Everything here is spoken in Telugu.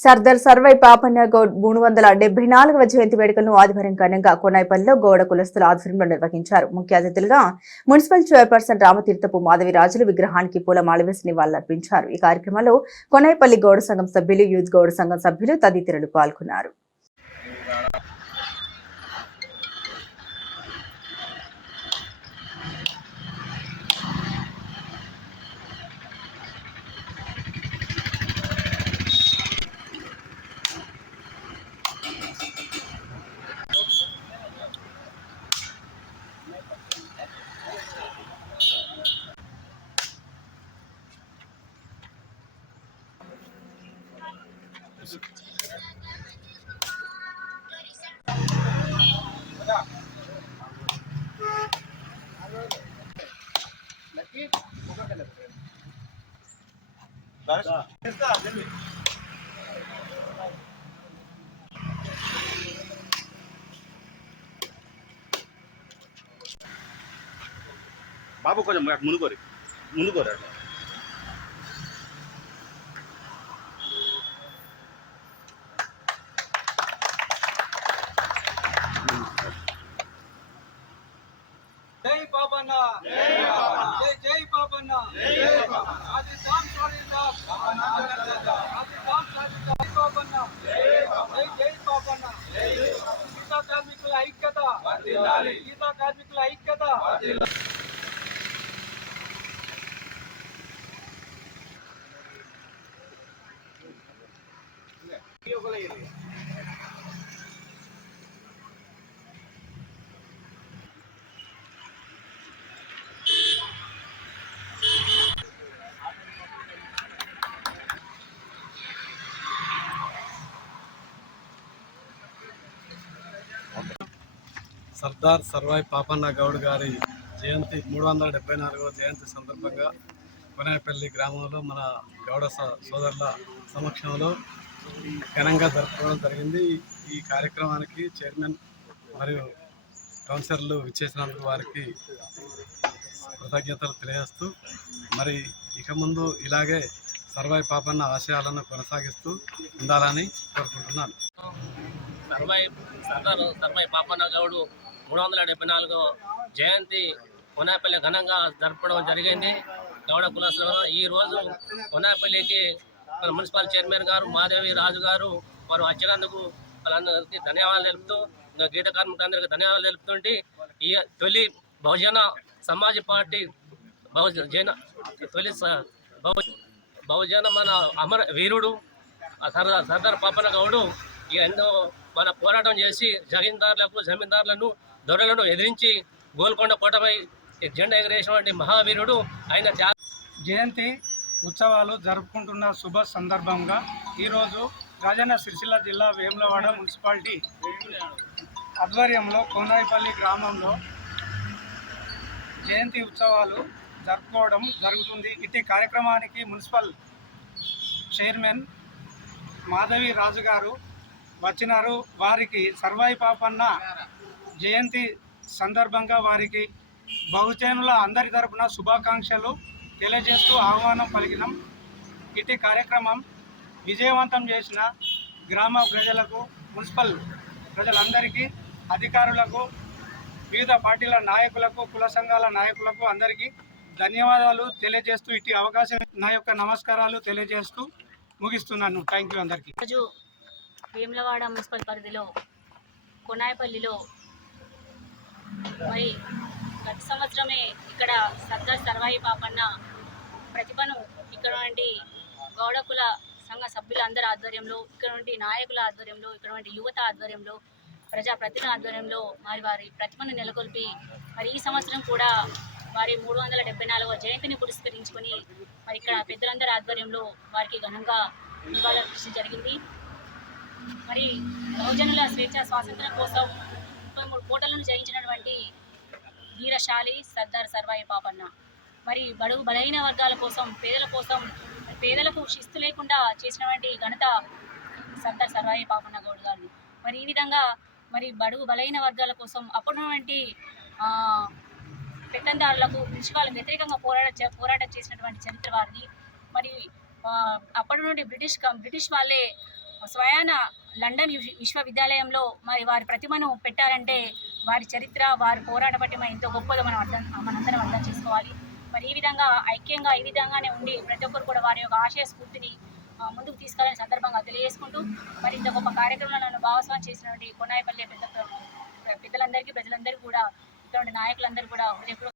సర్దార్ సర్వై పాపన్న గౌడ్ మూడు వందల డెబ్బై నాలుగవ జయంతి వేడుకలను ఆదివారం ఘనంగా కొనాయిపల్లిలో గౌడ కులస్తుల ఆధ్వర్యంలో నిర్వహించారు. ముఖ్య అతిథులుగా మున్సిపల్ చైర్పర్సన్ రామతీర్థపు మాధవి రాజులు విగ్రహానికి పూలమాల వేసి నివాళులర్పించారు. ఈ కార్యక్రమంలో కొనాయిపల్లి గౌడ సంఘం సభ్యులు యూత్ గౌడ సంఘం సభ్యులు తదితరులు పాల్గొన్నారు. బాబు కొంచెం ముందుకోరి ముందుకోరు అట్లా జై బాబన్న జై బాబన్న జై జై బాబన్న గీతా కార్మికుల ఐక్యత వర్ధిల్లాలి గీతా కార్మికుల ఐక్యత సర్దార్ సర్వాయి పాపన్న గౌడ్ గారి జయంతి మూడు వందల డెబ్బై నాలుగవ జయంతి సందర్భంగా కొనేపల్లి గ్రామంలో మన గౌడ స- సోదరుల సమక్షంలో ఘనంగా జరుపుకోవడం జరిగింది. ఈ కార్యక్రమానికి చైర్మన్ మరియు కౌన్సిలర్లు విచ్చేసినందుకు వారికి కృతజ్ఞతలు తెలియజేస్తూ మరి ఇక ముందు ఇలాగే సర్వాయి పాపన్న ఆశయాలను కొనసాగిస్తూ ఉండాలని కోరుకుంటున్నాను. సర్వాయి సర్దారు సర్వాయి పాపన్న గౌడు మూడు వందల డెబ్బై నాలుగో జయంతి కొనాపల్లి ఘనంగా జరపడం జరిగింది. గౌడ కులస్తులు ఈ రోజు కొనాపల్లికి మున్సిపల్ చైర్మన్ గారు మాదేవి రాజు గారు వారు వచ్చినందుకు వాళ్ళందరికీ ధన్యవాదాలు తెలుపుతూ ఇంకా గీత కార్మికులందరికీ ధన్యవాదాలు తెలుపుతుంటే ఈ తొలి బహుజన సమాజ్ పార్టీ బహుజన తొలి స- బహుజన మన అమర వీరుడు ఆ సర్దార్ సర్దార్ పాపన్న గౌడు ఎన్నో మన పోరాటం చేసి జమీందారులకు జమీందారులను దొరలను ఎదిరించి గోల్కొండ కోటపై జెండా ఎగరేసినటువంటి మహావీరుడు ఆయన త్యాగ జయంతి ఉత్సవాలు జరుపుకుంటున్న శుభ సందర్భంగా ఈరోజు రాజన్న సిరిసిల్ల జిల్లా వేములవాడ మున్సిపాలిటీ ఆధ్వర్యంలో కోనాయిపల్లి గ్రామంలో జయంతి ఉత్సవాలు జరుపుకోవడం జరుగుతుంది. ఇట్టి కార్యక్రమానికి మున్సిపల్ చైర్మన్ మాధవి రాజు గారు వచ్చినారు. వారికి సర్వాయి పాపన్న జయంతి సందర్భంగా వారికి బహుజనుల అందరి తరపున శుభాకాంక్షలు తెలియజేస్తూ ఆహ్వానం పలికినాం. ఇటు కార్యక్రమం విజయవంతం చేసిన గ్రామ ప్రజలకు మున్సిపల్ ప్రజలందరికీ అధికారులకు వివిధ పార్టీల నాయకులకు కుల సంఘాల నాయకులకు అందరికీ ధన్యవాదాలు తెలియజేస్తూ ఇటు అవకాశం నా యొక్క నమస్కారాలు తెలియజేస్తూ ముగిస్తున్నాను. థ్యాంక్ యూ అందరికీ. రోజు వేములవాడ మున్సిపల్ పరిధిలో కొనాయపల్లిలో మరి గత సంవత్సరమే ఇక్కడ సర్దార్ సర్వాయి పాపన్న ప్రతిభను ఇక్కడ నుండి గౌడ కుల సంఘ సభ్యులందరి ఆధ్వర్యంలో ఇక్కడ నుండి నాయకుల ఆధ్వర్యంలో ఇక్కడ నుండి యువత ఆధ్వర్యంలో ప్రజా ప్రతిభ ఆధ్వర్యంలో మరి వారి ప్రతిభను నెలకొల్పి మరి ఈ సంవత్సరం కూడా వారి మూడు వందల డెబ్బై నాలుగవ జయంతిని పురస్కరించుకొని మరి ఇక్కడ పెద్దలందరి ఆధ్వర్యంలో వారికి ఘనంగా నివాళులర్పించడం జరిగింది. మరి బహుజనుల స్వేచ్ఛ స్వాతంత్రం కోసం ముప్పై మూడు కోటలను జయించినటువంటి వీరశాలి సర్దార్ సర్వాయి పాపన్న. మరి బడుగు బలహీన వర్గాల కోసం పేదల కోసం పేదలకు శిస్తు లేకుండా చేసినటువంటి ఘనత సర్దార్ సర్వాయి పాపన్న గౌడ్ గారు మరి ఈ విధంగా మరి బడుగు బలహీన వర్గాల కోసం అప్పుడున్నటువంటి పెత్తందారులకు బ్రిటిష్ వ్యతిరేకంగా పోరాట పోరాటం చేసినటువంటి చరిత్ర వారిది. మరి అప్పటి నుండి బ్రిటిష్ బ్రిటిష్ వాళ్ళే స్వయాన లండన్ విశ్వవిద్యాలయంలో మరి వారి ప్రతిమను పెట్టారంటే వారి చరిత్ర వారి పోరాట పటిమ ఎంతో గొప్పదో మనం అర్థం మనందరం అర్థం చేసుకోవాలి. మరి ఈ విధంగా ఐక్యంగా ఈ విధంగానే ఉండి ప్రతి ఒక్కరు కూడా వారి యొక్క ఆశయ స్ఫూర్తిని ముందుకు తీసుకెళ్ళాలని సందర్భంగా తెలియజేసుకుంటూ మరి ఇంత గొప్ప కార్యక్రమంలో నన్ను భాగస్వామి చేసినటువంటి కొనాయపల్లి పెద్ద పెద్దలందరికీ ప్రజలందరికీ కూడా ఇక్కడ నాయకులందరూ కూడా హృదయపూర్వక